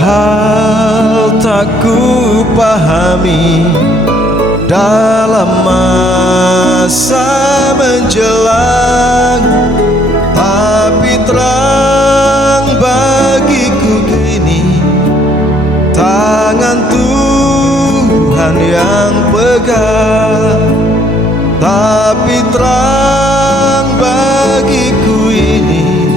hal tak ku pahami dalam masa menjelang, tapi terang bagiku kini tangan Tuhan yang pegang. Tapi terang bagiku ini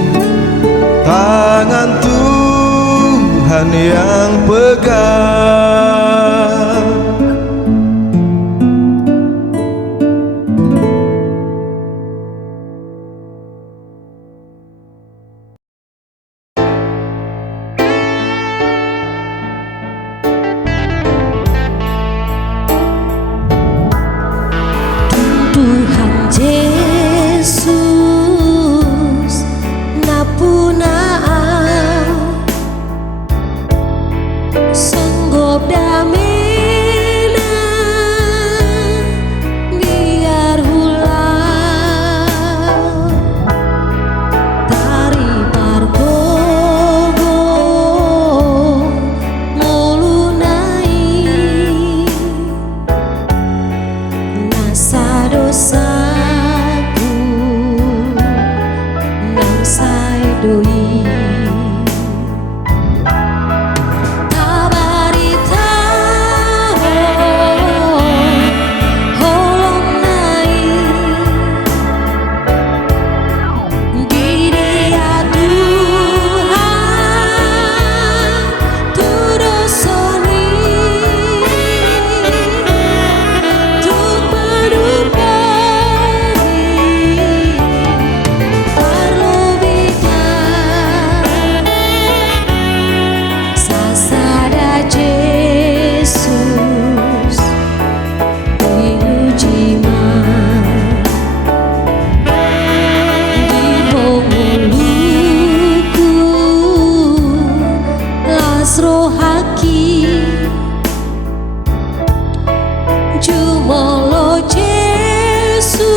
tangan Tuhan yang pegang. Tuhan Yesus ngapunaan sanggop damina biar hulau tari pargogo mulunai nasa dosaku nang sae doi. Jumolo Yesus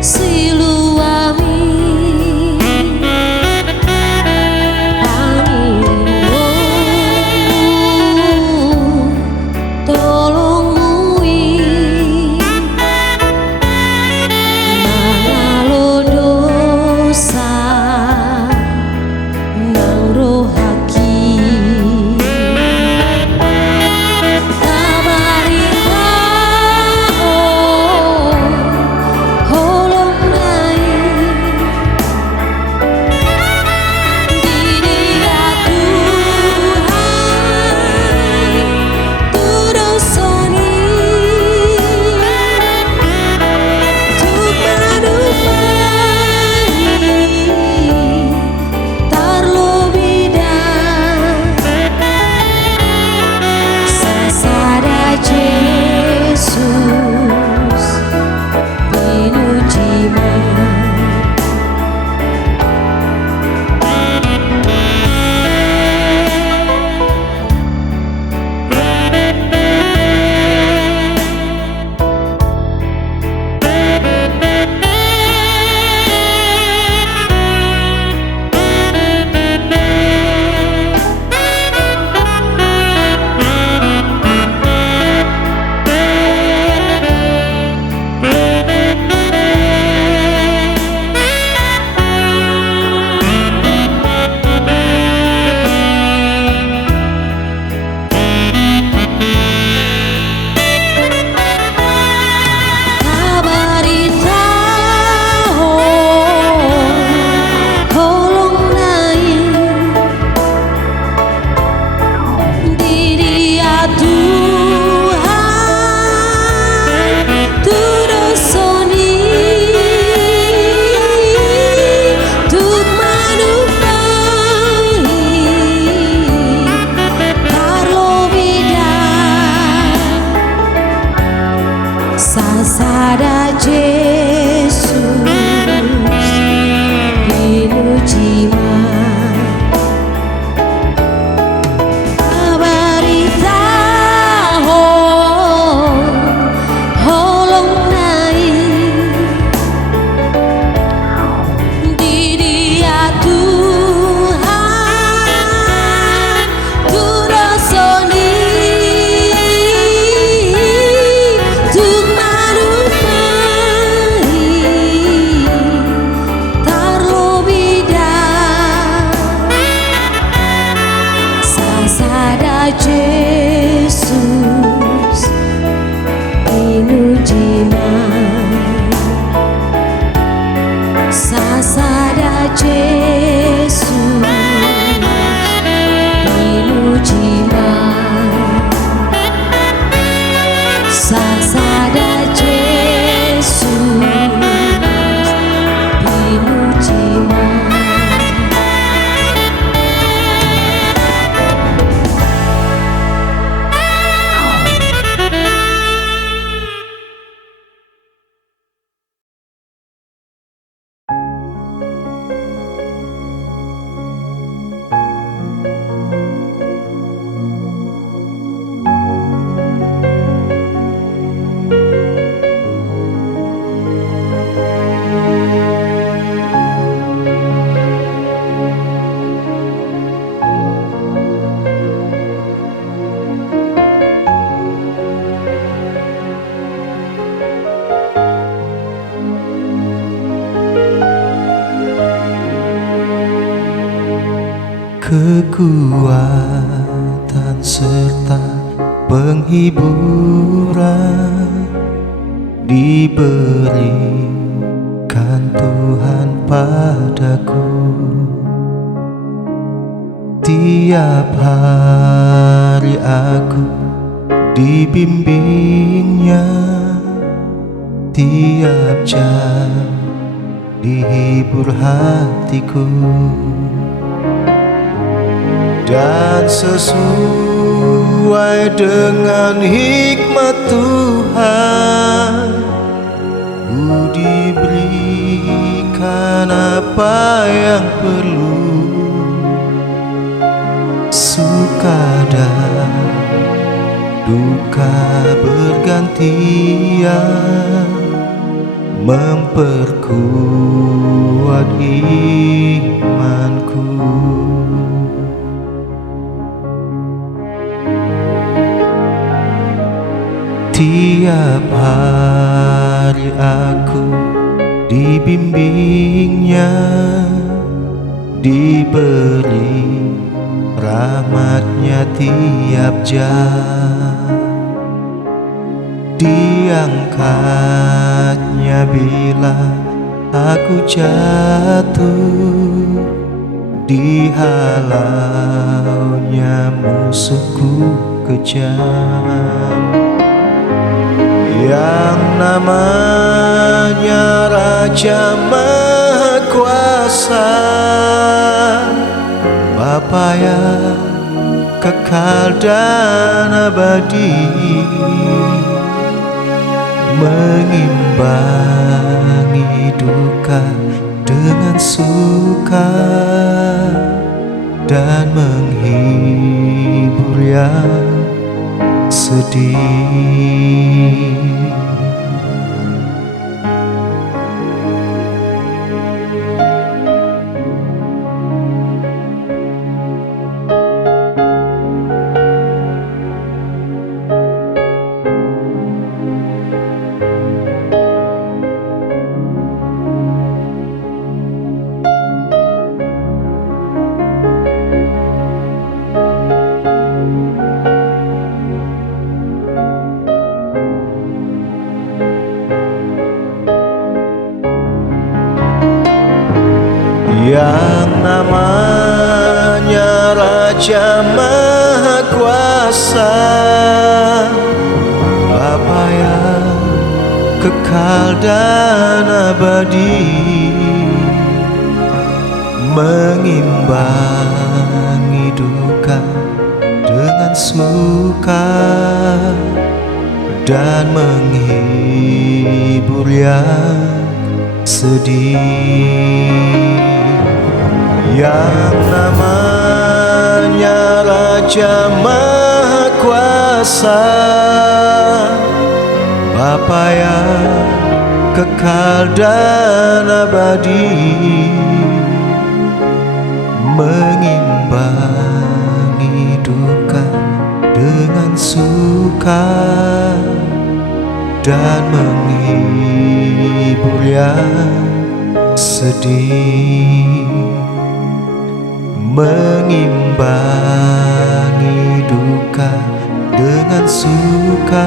siluami pangimu tolongui mangalo dosa nang rohaki. Sasada Yesus pinujima kabaritaho holong nai di dia Tuhan penghiburan diberikan Tuhan padaku. Tiap hari aku dibimbingnya, tiap jam dihibur hatiku. Dan sesuai dengan hikmat Tuhan, ku diberikan apa yang perlu. Suka dan duka bergantian, memperkuat imanku. Tiap hari aku dibimbingnya, diberi rahmatnya tiap jam, diangkatnya bila aku jatuh, dihalaunya musuhku kejam. Yang namanya Raja Maha Kuasa, Bapa yang kekal dan abadi, mengimbangi duka dengan suka dan menghibur yang sedih. Yang namanya Raja Maha Kuasa, Bapa yang kekal dan abadi, mengimbangi duka dengan suka dan menghibur yang sedih. Yang namanya Raja Maha Kuasa, Bapa yang kekal dan abadi, mengimbangi duka dengan suka dan menghibur yang sedih. Mengimbangi duka dengan suka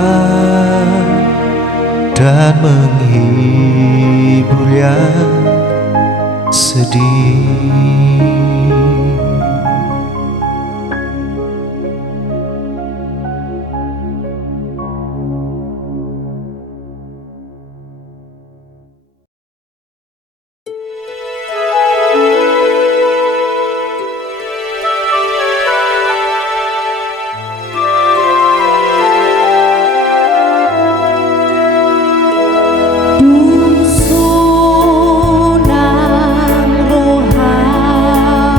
dan menghibur yang sedih. Sunang rohani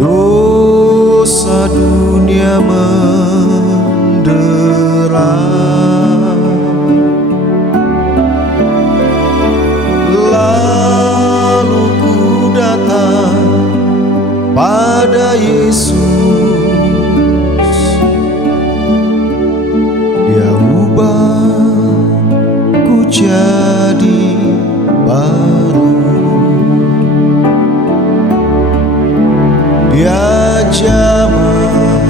dosa dunia mendera. Lalu ku datang pada Yesus, Dia ubah ku jadi baru. Dia jamah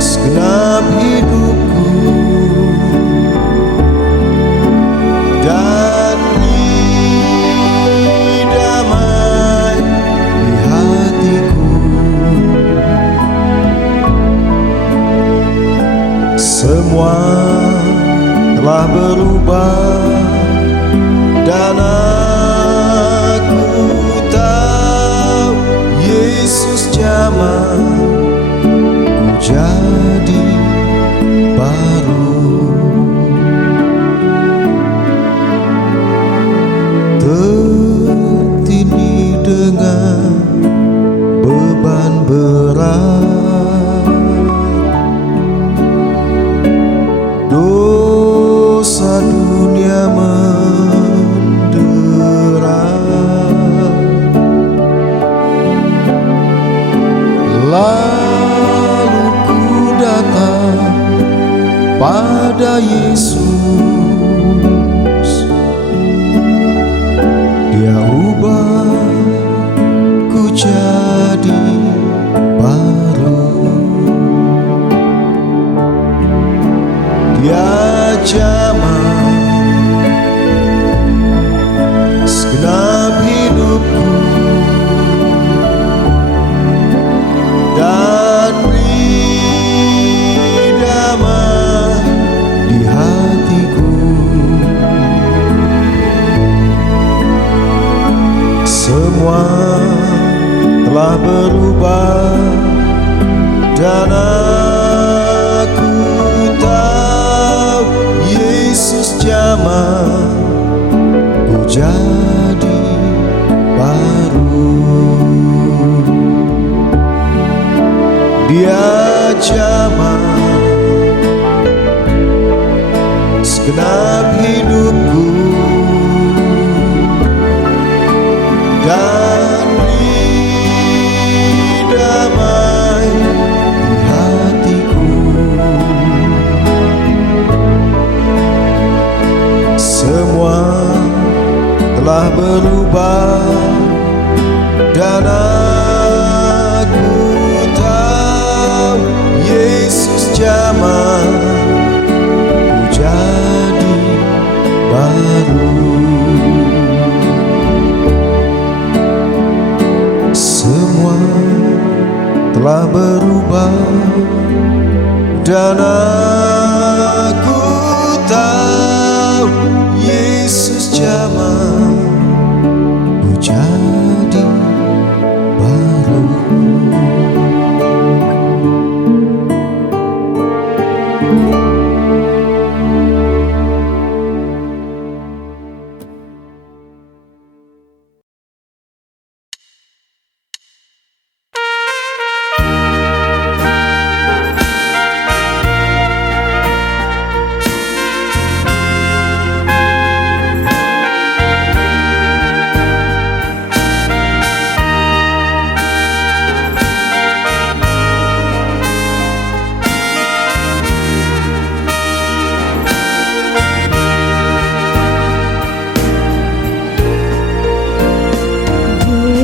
segenap hidupku dan beri damai di hatiku. Semua telah berubah dan aku tahu Yesus jamah ku jadi baru. Tertindih dengan beban berat, dosa dunia mendera. Lalu ku datang pada Yesus, Dia ubah ku jadi baru. Dia jamah segenap hidupku dan beri damai di hatiku. Semua telah berubah dan aku tahu Yesus jamah ku jadi baru. Dia jamah segenap hidupku dan beri damai di hatiku. Semua telah berubah dan aku tahu Yesus jamah ku jadi baru. Semua telah berubah dan aku tahu Yesus jamah ku jadi baru.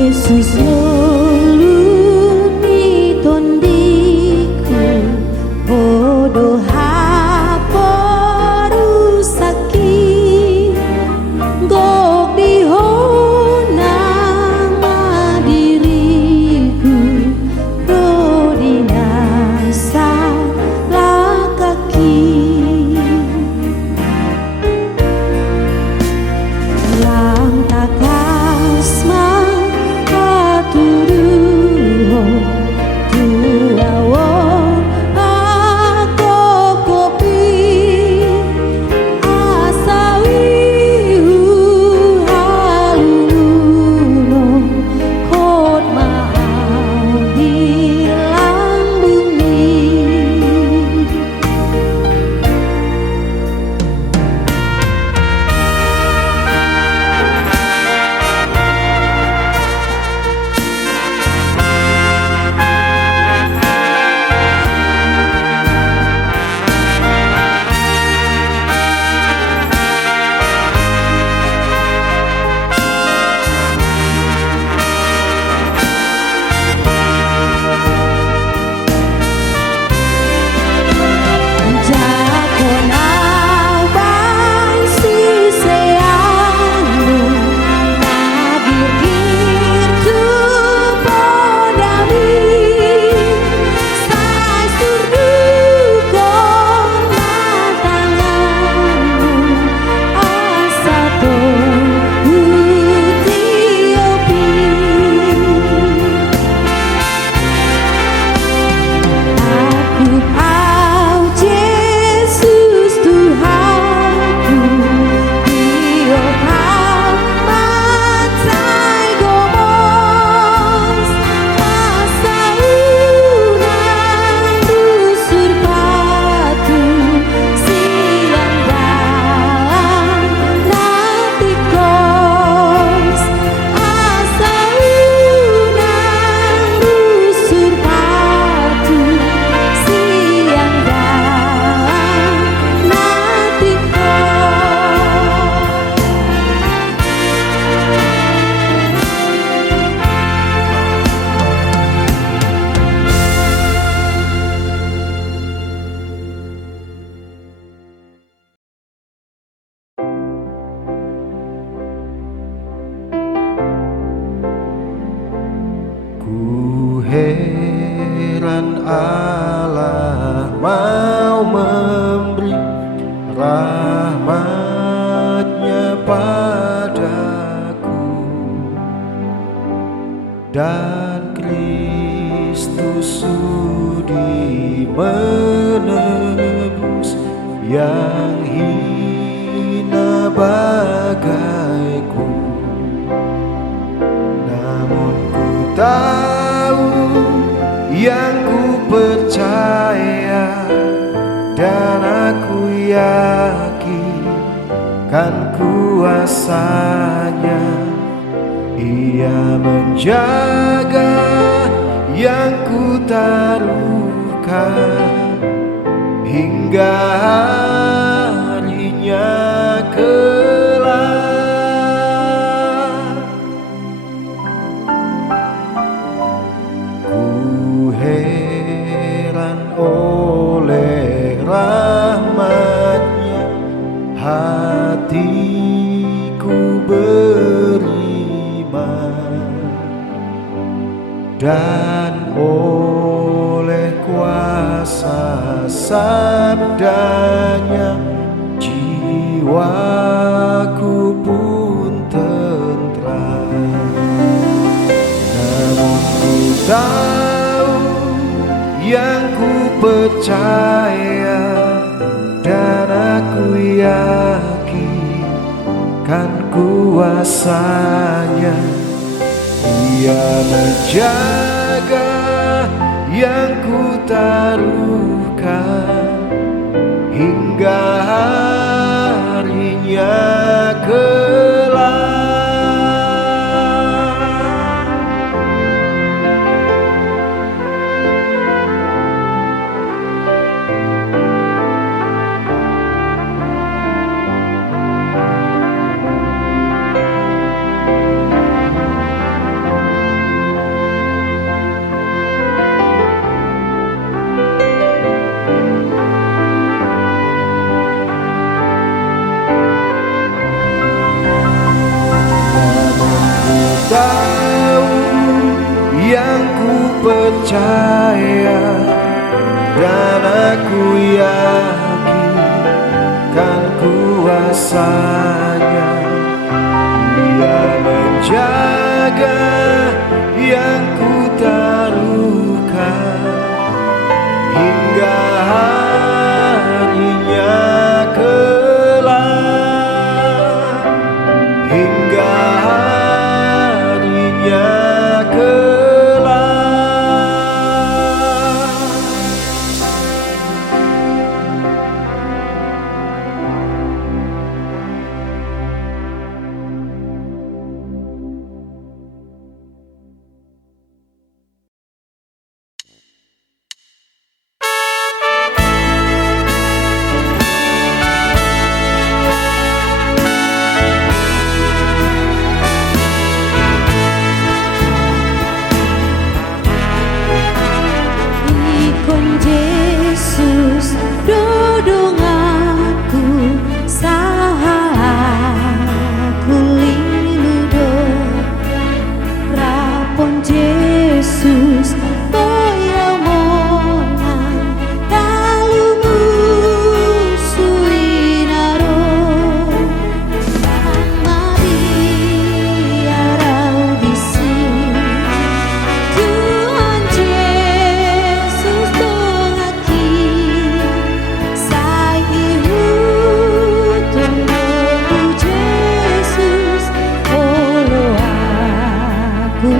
Yesus uluni tondiku bodoh haporu sakit gok dihonang diriku do dinasa lakaki lang takas ma atu Ku heran Allah mau memberi rahmat-Nya padaku, dan Kristus sudi menebus yang hina bagaiku. Namun ku tahu, yang ku percaya, dan aku yakin kan kuasa-Nya. Ia menjaga yang ku taruhkan hingga harinya kelak. Ku heran oleh rahmat-Nya, hatiku beriman, dan oleh kuasa sabda-Nya jiwaku pun tentram. Namun ku tahu, yang ku percaya, dan aku yakin kan kuasa-Nya. Ia menjaga yang ku taruhkan hingga harinya kelak. Tahu, yang ku percaya, dan aku yakin kan kuasa-Nya. Ia menjaga yang ku taruhkan hingga harinya kelak, hingga Yesus dodong aku sahaku liludo rapon Yesus boya monang dalumu suinaro Maria rau bisi Tuhan Yesus Yesus, oh aku